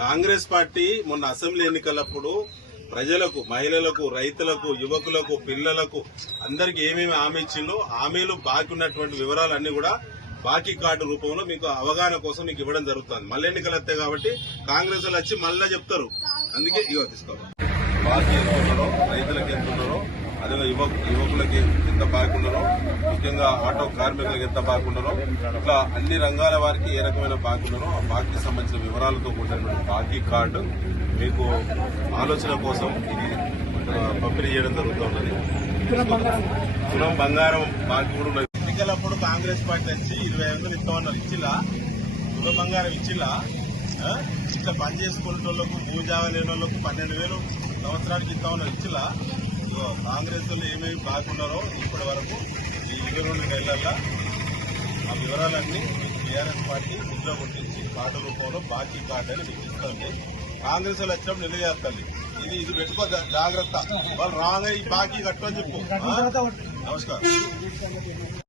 Congress party మొన్న assembly ఎన్నికలప్పుడు ప్రజలకు, మహిళలకు, రైతులకు, యువకులకు, పిల్లలకు అందరికి ఏమేమి హామీ ఇచ్చిందో హామీలు బాకీ ఉన్నటువంటి వివరాలన్నీ కూడా బాకీ కార్డు రూపంలో మీకు అవగాహన కోసం మీకు ఇవ్వడం జరుగుతుంది. మళ్ళీ ఎన్నికలు వస్తాయి కాబట్టి కాంగ్రెస్ వాళ్ళు వచ్చి మళ్ళా చెప్తారు. అందుకే ఇవో తీసుకోవాలి. బాకీ ఎంత ఉన్నారో, రైతులకు ఎంత ఉన్నారో, అదే యువకులకి ఎంత బాకీ ఉన్నారో, ముఖ్యంగా ఆటో కార్మికులకు ఎంత బాకీ ఉన్నారో, ఇట్లా అన్ని రంగాల వారికి ఏ రకమైన బాకీ ఉన్నారో ఆ బాకీకి సంబంధించిన వివరాలతో కూడినటువంటి బాకీ కార్డు మీకు ఆలోచన కోసం ఇది పంపిణీ చేయడం జరుగుతున్నది. తులం బంగారం బాకీ కూడా ఉన్నది. ఎన్నికలప్పుడు కాంగ్రెస్ పార్టీ వచ్చి 20,000 ఇస్తామన్నారు. ఇచ్చిలా తులం బంగారం ఇచ్చిలా ఇట్లా పని చేసుకునే వాళ్ళకు, భూజాగా లేని వాళ్ళకు 12,000 సంవత్సరానికి ఇస్తామన్నారు. ఇచ్చిలా కాంగ్రెస్ వాళ్ళు ఏమేమి బాగున్నారో ఇప్పటి వరకు ఈ 22 నెలల్లో ఆ వివరాలన్నీ టీఆర్ఎస్ పార్టీ ముద్ర కొట్టించి కార్డు రూపంలో బాకీ కార్డు అని మీకు ఇస్తుంది. కాంగ్రెస్ వాళ్ళు వచ్చినప్పుడు నిలజేస్తుంది. ఇది పెట్టుకో జాగ్రత్త. వాళ్ళు రాగా ఈ బాకీ కట్టని చెప్పు. నమస్కారం.